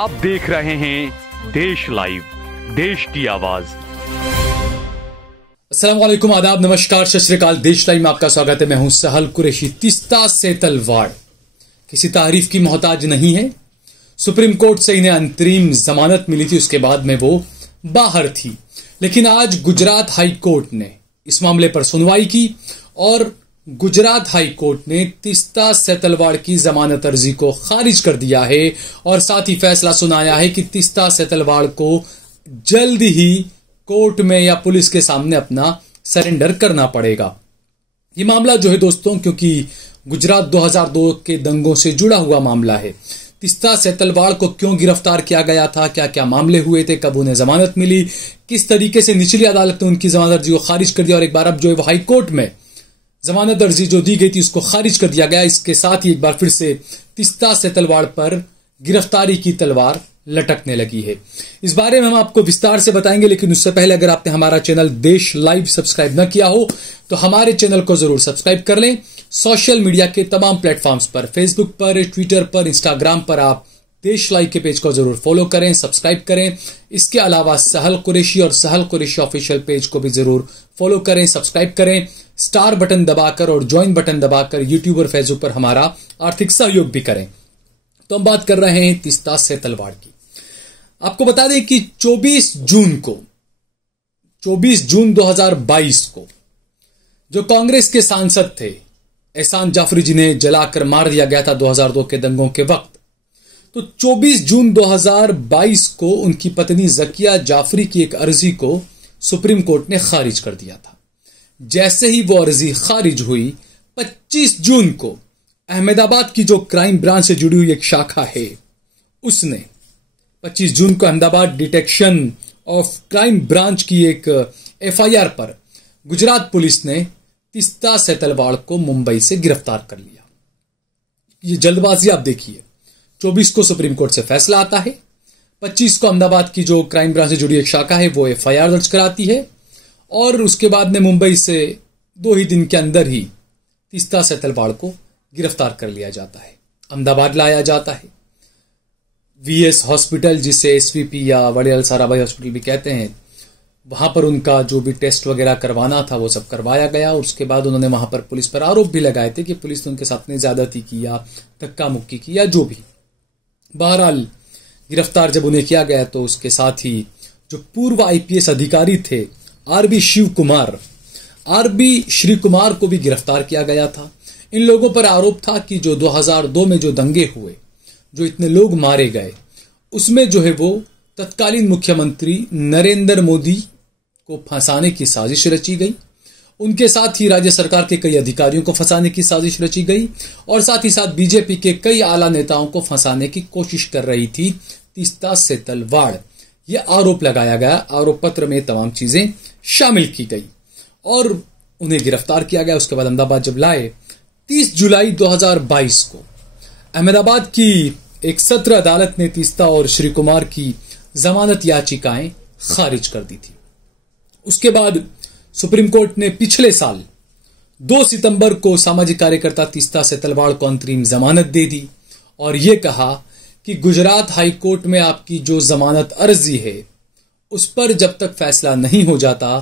आप देख रहे हैं देश लाइव, देश की आवाज। अस्सलाम वालेकुम, आदाब, नमस्कार, सत श्री अकाल। देश लाइव में आपका स्वागत है। मैं हूं सहल कुरैशी। तीस्ता से तलवाड़ किसी तारीफ की मोहताज नहीं है। सुप्रीम कोर्ट से इन्हें अंतरिम जमानत मिली थी, उसके बाद में वो बाहर थी। लेकिन आज गुजरात हाई कोर्ट ने इस मामले पर सुनवाई की और गुजरात हाई कोर्ट ने तीस्ता सेतलवाड़ की जमानत अर्जी को खारिज कर दिया है और साथ ही फैसला सुनाया है कि तीस्ता सेतलवाड़ को जल्द ही कोर्ट में या पुलिस के सामने अपना सरेंडर करना पड़ेगा। ये मामला जो है दोस्तों, क्योंकि गुजरात 2002 के दंगों से जुड़ा हुआ मामला है। तीस्ता सेतलवाड़ को क्यों गिरफ्तार किया गया था, क्या क्या मामले हुए थे, कब उन्हें जमानत मिली, किस तरीके से निचली अदालत ने उनकी जमानत अर्जी को खारिज कर दिया और एक बार अब जो है वो हाई कोर्ट में जमानत अर्जी जो दी गई थी उसको खारिज कर दिया गया। इसके साथ ही एक बार फिर से तीस्ता सेतलवाड़ पर गिरफ्तारी की तलवार लटकने लगी है। इस बारे में हम आपको विस्तार से बताएंगे, लेकिन उससे पहले अगर आपने हमारा चैनल देश लाइव सब्सक्राइब न किया हो तो हमारे चैनल को जरूर सब्सक्राइब कर लें। सोशल मीडिया के तमाम प्लेटफॉर्म्स पर, फेसबुक पर, ट्विटर पर, इंस्टाग्राम पर आप देश लाइव के पेज को जरूर फॉलो करें, सब्सक्राइब करें। इसके अलावा सहल कुरैशी और सहल कुरैशी ऑफिशियल पेज को भी जरूर फॉलो करें, सब्सक्राइब करें। स्टार बटन दबाकर और ज्वाइन बटन दबाकर यूट्यूब और फेसबुक पर हमारा आर्थिक सहयोग भी करें। तो हम बात कर रहे हैं तीस्ता सेतलवाड़ की। आपको बता दें कि 24 जून 2022 को जो कांग्रेस के सांसद थे एहसान जाफरी, जिन्हें जलाकर मार दिया गया था 2002 के दंगों के वक्त, तो 24 जून 2022 को उनकी पत्नी जकिया जाफरी की एक अर्जी को सुप्रीम कोर्ट ने खारिज कर दिया था। जैसे ही वो अर्जी खारिज हुई, 25 जून को अहमदाबाद की जो क्राइम ब्रांच से जुड़ी हुई एक शाखा है उसने 25 जून को Ahmedabad detection of crime branch की एक एफआईआर पर गुजरात पुलिस ने तीस्ता सेतलवाड़ को मुंबई से गिरफ्तार कर लिया। ये जल्दबाजी आप देखिए। 24 को सुप्रीम कोर्ट से फैसला आता है, 25 को अहमदाबाद की जो क्राइम ब्रांच से जुड़ी एक शाखा है वो एफआईआर दर्ज कराती है और उसके बाद में मुंबई से 2 ही दिन के अंदर ही तीस्ता सेतलवाड़ को गिरफ्तार कर लिया जाता है, अहमदाबाद लाया जाता है। वीएस हॉस्पिटल, जिसे एसवीपी या वड़ियाल साराभाई हॉस्पिटल भी कहते हैं, वहां पर उनका जो भी टेस्ट वगैरह करवाना था वो सब करवाया गया। और उसके बाद उन्होंने वहां पर पुलिस पर आरोप भी लगाए थे कि पुलिस ने उनके साथ ने ज्यादती की या धक्का मुक्की की या जो भी। बहरहाल गिरफ्तार जब उन्हें किया गया तो उसके साथ ही जो पूर्व आईपीएस अधिकारी थे आरबी श्री कुमार को भी गिरफ्तार किया गया था। इन लोगों पर आरोप था कि जो 2002 में जो दंगे हुए, जो इतने लोग मारे गए, उसमें जो है वो तत्कालीन मुख्यमंत्री नरेंद्र मोदी को फंसाने की साजिश रची गई। उनके साथ ही राज्य सरकार के कई अधिकारियों को फंसाने की साजिश रची गई और साथ ही साथ बीजेपी के कई आला नेताओं को फंसाने की कोशिश कर रही थी तीस्ता सेतलवाड़। यह आरोप लगाया गया। आरोप पत्र में तमाम चीजें शामिल की गई और उन्हें गिरफ्तार किया गया। उसके बाद अहमदाबाद जब लाए, 30 जुलाई 2022 को अहमदाबाद की एक सत्र अदालत ने तीस्ता और श्री कुमार की जमानत याचिकाएं खारिज कर दी थी। उसके बाद सुप्रीम कोर्ट ने पिछले साल 2 सितंबर को सामाजिक कार्यकर्ता तीस्ता सेतलवाड़ को अंतरिम जमानत दे दी और यह कहा कि गुजरात हाई कोर्ट में आपकी जो जमानत अर्जी है उस पर जब तक फैसला नहीं हो जाता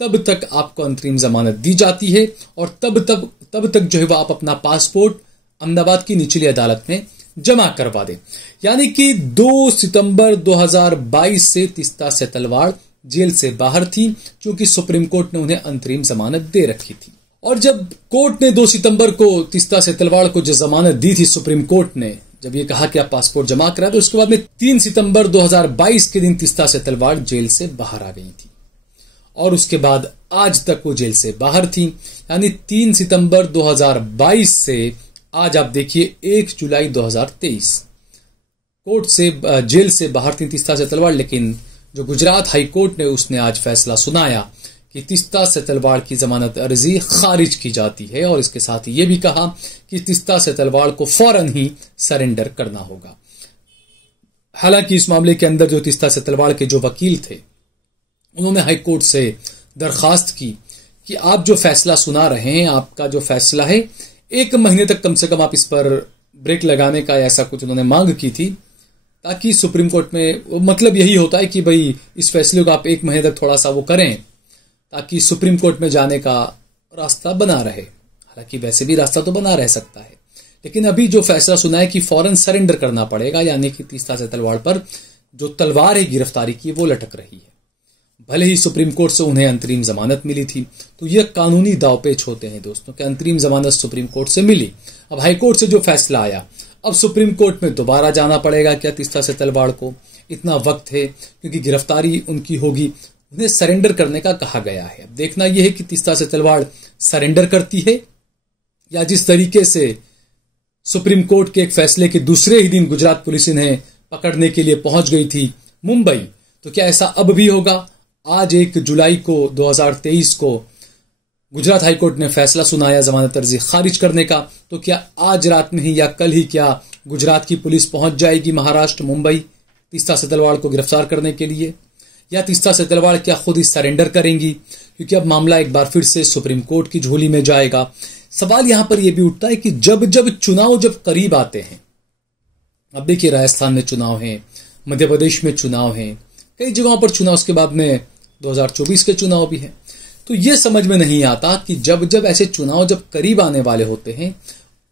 तब तक आपको अंतरिम जमानत दी जाती है और तब तक जो है वह आप अपना पासपोर्ट अहमदाबाद की निचली अदालत में जमा करवा दे। यानी कि 2 सितंबर 2022 से तीस्ता सेतलवाड़ जेल से बाहर थी, क्योंकि सुप्रीम कोर्ट ने उन्हें अंतरिम जमानत दे रखी थी। और जब कोर्ट ने 2 सितंबर को तीस्ता सेतलवाड़ को जो जमानत दी थी, सुप्रीम कोर्ट ने जब ये कहा कि आप पासपोर्ट जमा करा, तो उसके बाद में 3 सितंबर 2022 के दिन तीस्ता सेतलवाड़ जेल से बाहर आ गई थी और उसके बाद आज तक वो जेल से बाहर थी। यानी 3 सितंबर 2022 से आज आप देखिए 1 जुलाई 2023 कोर्ट से जेल से बाहर थी तीस्ता सेतलवाड़। लेकिन जो गुजरात हाई कोर्ट ने उसने आज फैसला सुनाया कि तीस्ता सेतलवाड़ की जमानत अर्जी खारिज की जाती है और इसके साथ ही यह भी कहा कि तीस्ता सेतलवाड़ को फौरन ही सरेंडर करना होगा। हालांकि इस मामले के अंदर जो तीस्ता सेतलवाड़ के जो वकील थे उन्होंने हाई कोर्ट से दरखास्त की कि आप जो फैसला सुना रहे हैं, आपका जो फैसला है 1 महीने तक कम से कम आप इस पर ब्रेक लगाने का, ऐसा कुछ उन्होंने मांग की थी। ताकि सुप्रीम कोर्ट में, मतलब यही होता है कि भाई इस फैसले को आप 1 महीने तक थोड़ा सा वो करें ताकि सुप्रीम कोर्ट में जाने का रास्ता बना रहे। हालांकि वैसे भी रास्ता तो बना रह सकता है, लेकिन अभी जो फैसला सुना है कि फौरन सरेंडर करना पड़ेगा, यानी कि तीस्ता सेतलवाड़ पर जो तलवार है गिरफ्तारी की वो लटक रही है। भले ही सुप्रीम कोर्ट से उन्हें अंतरिम जमानत मिली थी, तो यह कानूनी दांवपेच होते हैं दोस्तों कि अंतरिम जमानत सुप्रीम कोर्ट से मिली, अब हाई कोर्ट से जो फैसला आया, अब सुप्रीम कोर्ट में दोबारा जाना पड़ेगा क्या तीस्ता सेतलवाड़ को? इतना वक्त है क्योंकि गिरफ्तारी उनकी होगी, उन्हें सरेंडर करने का कहा गया है। अब देखना यह है कि तीस्ता सेतलवाड़ सरेंडर करती है या जिस तरीके से सुप्रीम कोर्ट के एक फैसले के दूसरे ही दिन गुजरात पुलिस इन्हें पकड़ने के लिए पहुंच गई थी मुंबई, तो क्या ऐसा अब भी होगा? आज 1 जुलाई को 2023 को गुजरात हाईकोर्ट ने फैसला सुनाया जमानत अर्जी खारिज करने का, तो क्या आज रात में ही या कल ही क्या गुजरात की पुलिस पहुंच जाएगी महाराष्ट्र मुंबई तीस्ता सेतलवाड़ को गिरफ्तार करने के लिए, या तीस्ता सेतलवाड़ क्या खुद ही सरेंडर करेंगी? क्योंकि अब मामला एक बार फिर से सुप्रीम कोर्ट की झोली में जाएगा। सवाल यहां पर यह भी उठता है कि जब चुनाव करीब आते हैं, अब देखिए राजस्थान में चुनाव है, मध्य प्रदेश में चुनाव है, कई जगहों पर चुनाव, उसके बाद में 2024 के चुनाव भी है, तो यह समझ में नहीं आता कि जब ऐसे चुनाव करीब आने वाले होते हैं,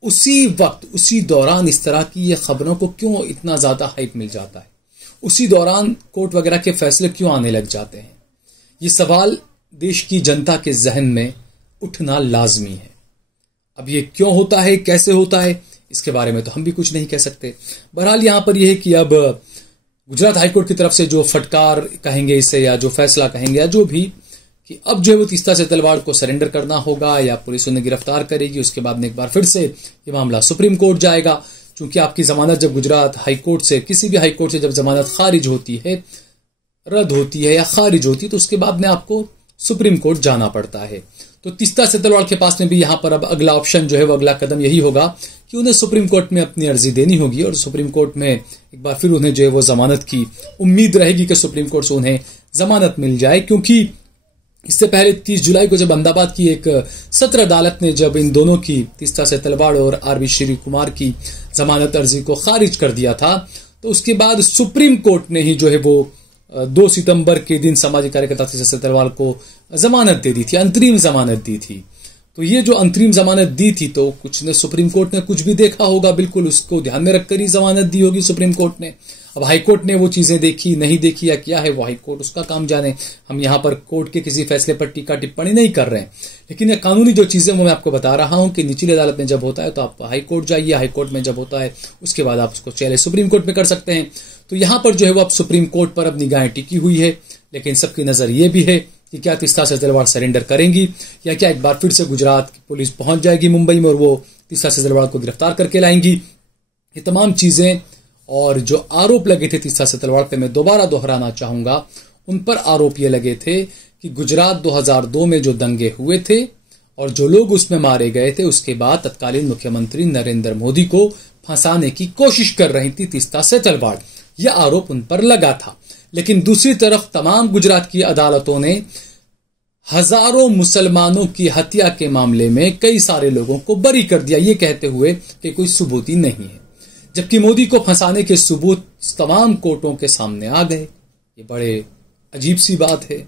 उसी वक्त उसी दौरान इस तरह की ये खबरों को क्यों इतना ज्यादा हाइप मिल जाता है, उसी दौरान कोर्ट वगैरह के फैसले क्यों आने लग जाते हैं? ये सवाल देश की जनता के जहन में उठना लाजमी है। अब ये क्यों होता है, कैसे होता है, इसके बारे में तो हम भी कुछ नहीं कह सकते। बहरहाल यहां पर यह है कि अब गुजरात हाईकोर्ट की तरफ से जो फटकार कहेंगे इसे, या जो फैसला कहेंगे, या जो भी, कि अब वो तीस्ता सेतलवाड़ को सरेंडर करना होगा या पुलिस उन्हें गिरफ्तार करेगी, उसके बाद में एक बार फिर से ये मामला सुप्रीम कोर्ट जाएगा। चूंकि आपकी जमानत गुजरात हाईकोर्ट से, किसी भी हाईकोर्ट से जमानत खारिज होती है, रद्द होती है या खारिज होती है, तो उसके बाद में आपको सुप्रीम कोर्ट जाना पड़ता है। तो तीस्ता सेतलवाड़ के पास में भी यहां पर अब अगला ऑप्शन वो अगला कदम यही होगा कि उन्हें सुप्रीम कोर्ट में अपनी अर्जी देनी होगी, और सुप्रीम कोर्ट में एक बार फिर उन्हें वो जमानत की उम्मीद रहेगी कि सुप्रीम कोर्ट से उन्हें जमानत मिल जाए। क्योंकि इससे पहले 30 जुलाई को अहमदाबाद की एक सत्र अदालत ने इन दोनों की, तीस्ता सेतलवाड़ और आरवी श्री कुमार की जमानत अर्जी को खारिज कर दिया था, तो उसके बाद सुप्रीम कोर्ट ने ही वो 2 सितंबर के दिन सामाजिक कार्यकर्ता तीस्ता सेतलवाड़ को जमानत दे दी थी, अंतरिम जमानत दी थी। तो ये जो अंतरिम जमानत दी थी, तो कुछ ने सुप्रीम कोर्ट ने कुछ भी देखा होगा, बिल्कुल उसको ध्यान में रखकर ही जमानत दी होगी सुप्रीम कोर्ट ने। अब हाईकोर्ट ने वो चीजें देखी नहीं देखी या क्या है, वो हाईकोर्ट उसका काम जाने। हम यहां पर कोर्ट के किसी फैसले पर टीका टिप्पणी नहीं कर रहे हैं, लेकिन ये कानूनी जो चीजें वो मैं आपको बता रहा हूं कि निचली अदालत में जब होता है तो आप हाईकोर्ट जाइए, हाईकोर्ट में जब होता है उसके बाद आप उसको चले सुप्रीम कोर्ट में कर सकते हैं। तो यहां पर वो अब सुप्रीम कोर्ट पर अब निगाहें टिकी हुई है, लेकिन सबकी नजर ये भी है कि क्या तीस्ता सेतलवाड़ सरेंडर करेंगी, या क्या एक बार फिर से गुजरात की पुलिस पहुंच जाएगी मुंबई में और वो तीस्ता सेतलवाड़ को गिरफ्तार करके लाएंगी। ये तमाम चीजें और जो आरोप लगे थे तीस्ता सेतलवाड़ पे, मैं दोबारा दोहराना चाहूंगा, उन पर आरोप ये लगे थे कि गुजरात 2002 में जो दंगे हुए थे और जो लोग उसमें मारे गए थे, उसके बाद तत्कालीन मुख्यमंत्री नरेंद्र मोदी को फंसाने की कोशिश कर रही थी तीस्ता सेतलवाड़, यह आरोप उन पर लगा था। लेकिन दूसरी तरफ तमाम गुजरात की अदालतों ने हजारों मुसलमानों की हत्या के मामले में कई सारे लोगों को बरी कर दिया, ये कहते हुए कि कोई सबूत ही नहीं है, जबकि मोदी को फंसाने के सबूत तमाम कोर्टों के सामने आ गए। ये बड़े अजीब सी बात है।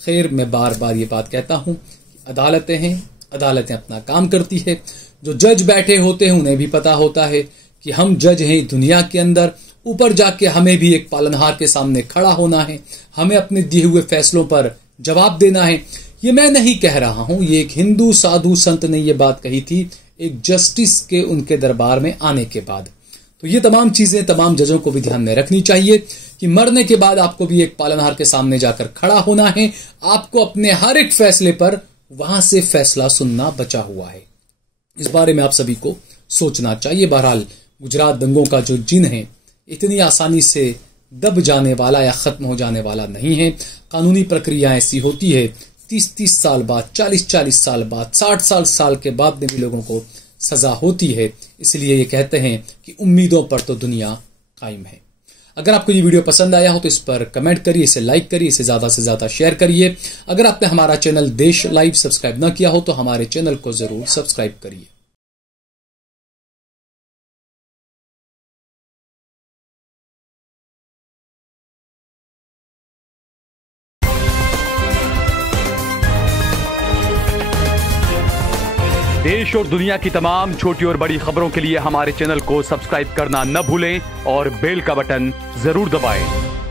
खैर, मैं बार बार ये बात कहता हूं कि अदालतें हैं, अदालतें अपना काम करती है। जो जज बैठे होते हैं उन्हें भी पता होता है कि हम जज हैं दुनिया के अंदर, ऊपर जाके हमें भी एक पालनहार के सामने खड़ा होना है, हमें अपने दिए हुए फैसलों पर जवाब देना है। ये मैं नहीं कह रहा हूं, ये एक हिंदू साधु संत ने ये बात कही थी एक जस्टिस के उनके दरबार में आने के बाद। तो ये तमाम चीजें तमाम जजों को भी ध्यान में रखनी चाहिए कि मरने के बाद आपको भी एक पालनहार के सामने जाकर खड़ा होना है, आपको अपने हर एक फैसले पर वहां से फैसला सुनना बचा हुआ है। इस बारे में आप सभी को सोचना चाहिए। बहरहाल गुजरात दंगों का जो जिन है इतनी आसानी से दब जाने वाला या खत्म हो जाने वाला नहीं है। कानूनी प्रक्रिया ऐसी होती है, 30-30 साल बाद, 40-40 साल बाद, 60 साल के बाद में भी लोगों को सजा होती है। इसलिए ये कहते हैं कि उम्मीदों पर तो दुनिया कायम है। अगर आपको ये वीडियो पसंद आया हो तो इस पर कमेंट करिए, इसे लाइक करिए, इसे ज्यादा से ज्यादा शेयर करिए। अगर आपने हमारा चैनल देश लाइव सब्सक्राइब न किया हो तो हमारे चैनल को जरूर सब्सक्राइब करिए। देश और दुनिया की तमाम छोटी और बड़ी खबरों के लिए हमारे चैनल को सब्सक्राइब करना न भूलें और बेल का बटन जरूर दबाएं।